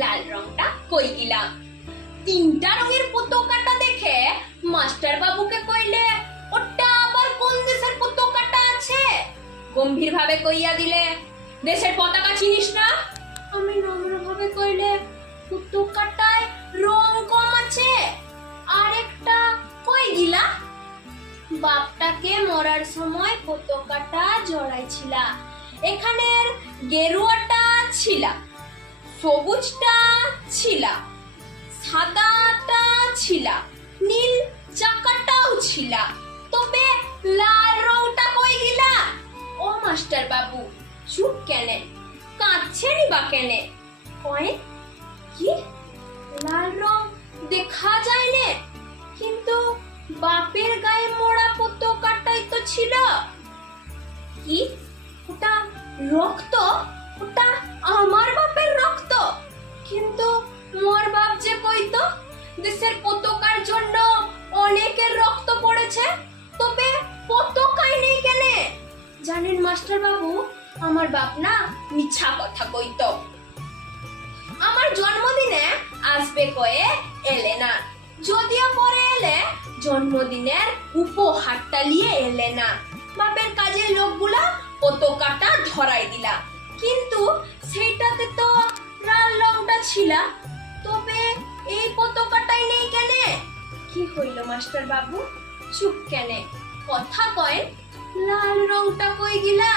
লাল রংটা কই গিলা। তিনটা রঙের পতাকাটা দেখে মাস্টার বাবুকে কইলে, ওটা আবার কোন দেশের পতাকাটা আছে? গম্ভীর ভাবে কইয়া দিলে, দেশের পতাকা চিনিস না? আমি নম্র ভাবে কইলে, পতাকাটায় রং কম আছে, আর একটা কই গিলা? বাপটাকে মরার সময় পতাকাটা জড়াইছিলা, এখানের গেরুয়াটা ছিলা, সবুজটা ছিলা, সাদাটা ছিলা, নীল চাকাটাও ছিলা, তবে লাল রংটা কই গিলা? ও মাস্টার বাবু চুপ কেনে, কাঁদছেন বা কেনে? কয় কি লাল রং দেখা যায় না, কিন্তু বাপের গায়ে মোড়া পতাকাটাই তো ছিল। কি ওটা রক্ত? ওটা আমার বাপের রক্ত? কিন্তু মোর বাপ যে কইতো দেশের পতাকার জন্য অনেকের রক্ত পড়েছে, তবে পতাকাই নেই কেনে? জানেন মাস্টার বাবু, আমার বাপ না মিছা কথা কইতো। আমার জন্মদিনে আসবে কয়ে এলে না, যদিও পরে এলে জন্মদিনের উপহারটা নিয়ে এলে না। বাপের কাজের লোকগুলা পতাকাটা ধরাই দিলা, কিন্তু সেইটাতে তো লাল রংটা ছিল, তবে এই পতাকাটাই নেই কেনে? কি হইল মাস্টার বাবু চুপ কেনে? কথা কয়, লাল রংটা কই গিলা?